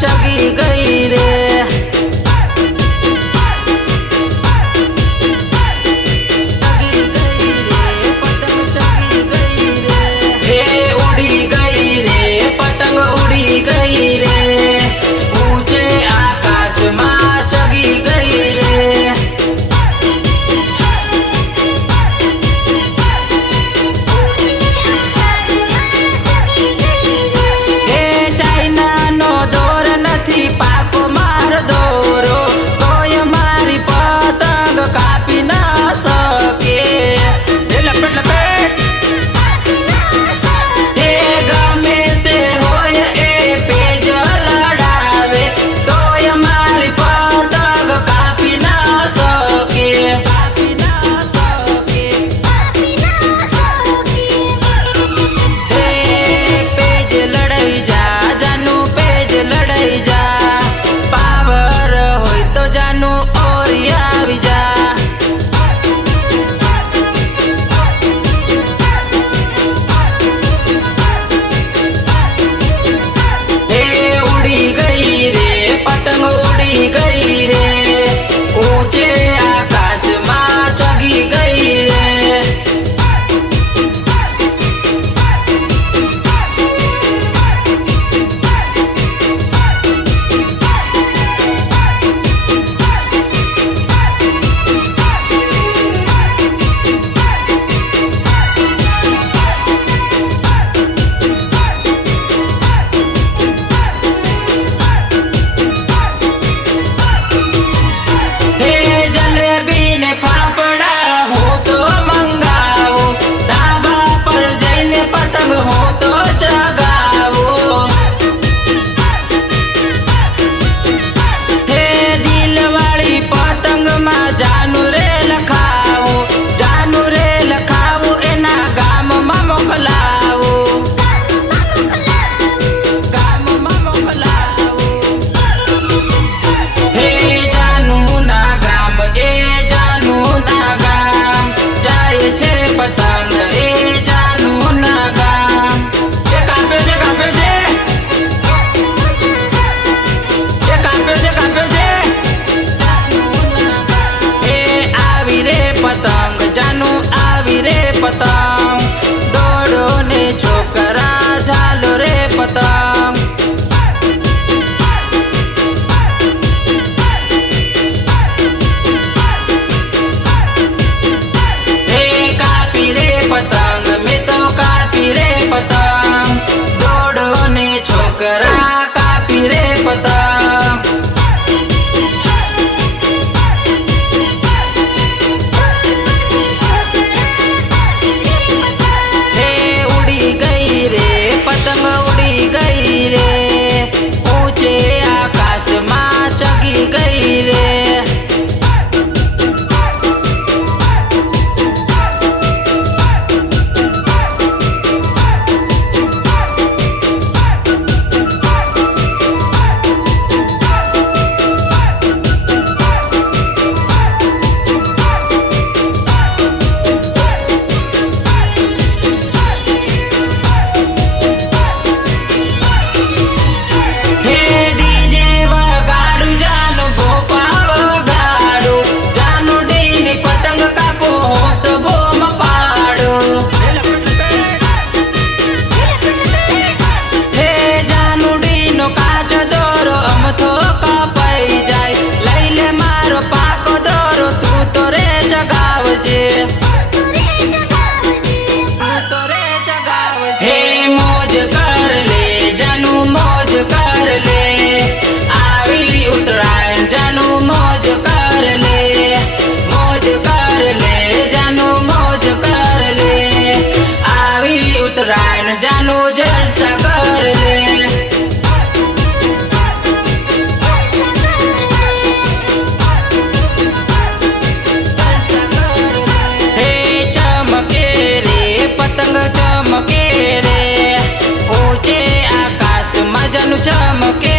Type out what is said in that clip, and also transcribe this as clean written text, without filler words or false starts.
चगी गई रे। गई रे ऊंचे आकाश में चगी गई रे। हो तो जगावो हे दिल वाली पतंग में जानू रे लखावो एना गाम में मोकलावो हे जानू ना गाम जाए छे पतंग पतंग जानू आवी रे पतंग दौड़ो ने छोकरा झालो रे पतंग। हे कापी रे पतंग मैं तो कापी रे पतंग दौड़ो ने छोकरा कापी रे पतंग। पतंग उड़ी गई रे ऊंचे आकाश में चगी गई रे। हे मौज कर ले जानू मौज कर ले आवी उत्तरायण जानू मौज कर ले जानू मौज कर ले आवी उत्तरायण जानू जलसा कर ले। पतंग चमके रे ऊंचे आकाश में जानू चमके